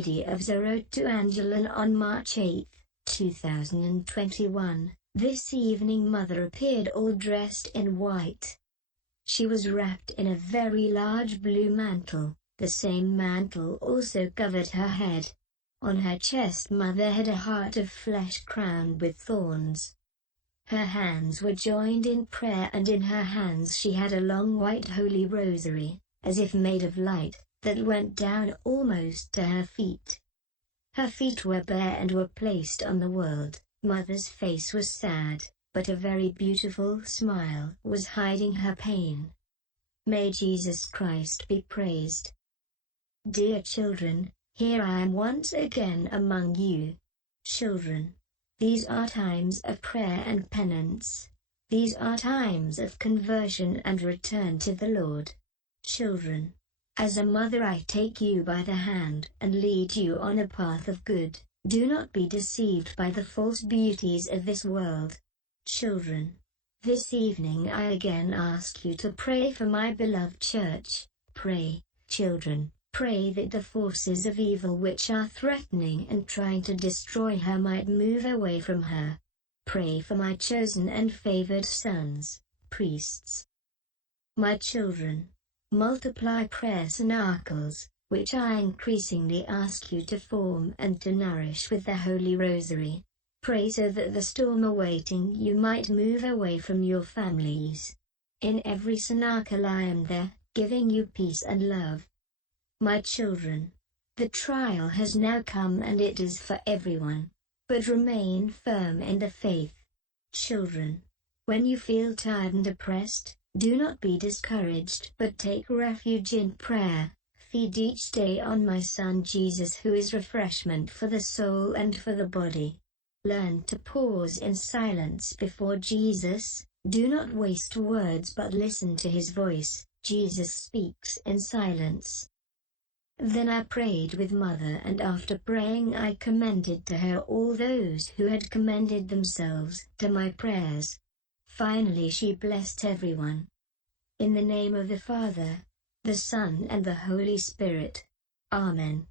Lady of Zorro to Angeline on March 8, 2021. This evening Mother appeared all dressed in white. She was wrapped in a very large blue mantle. The same mantle also covered her head. On her chest Mother had a heart of flesh crowned with thorns. Her hands were joined in prayer, and in her hands she had a long white Holy Rosary, as if made of light, that went down almost to her feet. Her feet were bare and were placed on the world. Mother's face was sad, but a very beautiful smile was hiding her pain. May Jesus Christ be praised. Dear children, here I am once again among you. Children, these are times of prayer and penance. These are times of conversion and return to the Lord. Children, as a mother I take you by the hand and lead you on a path of good. Do not be deceived by the false beauties of this world. Children, this evening I again ask you to pray for my beloved church. Pray, children, pray that the forces of evil which are threatening and trying to destroy her might move away from her. Pray for my chosen and favored sons, priests. My children, multiply prayer cenacles, which I increasingly ask you to form and to nourish with the Holy Rosary. Pray so that the storm awaiting you might move away from your families. In every cenacle I am there, giving you peace and love. My children, the trial has now come and it is for everyone, but remain firm in the faith. Children, when you feel tired and depressed, do not be discouraged but take refuge in prayer. Feed each day on my Son Jesus, who is refreshment for the soul and for the body. Learn to pause in silence before Jesus. Do not waste words but listen to his voice. Jesus speaks in silence. Then I prayed with Mother, and after praying I commended to her all those who had commended themselves to my prayers. Finally she blessed everyone. In the name of the Father, the Son and the Holy Spirit. Amen.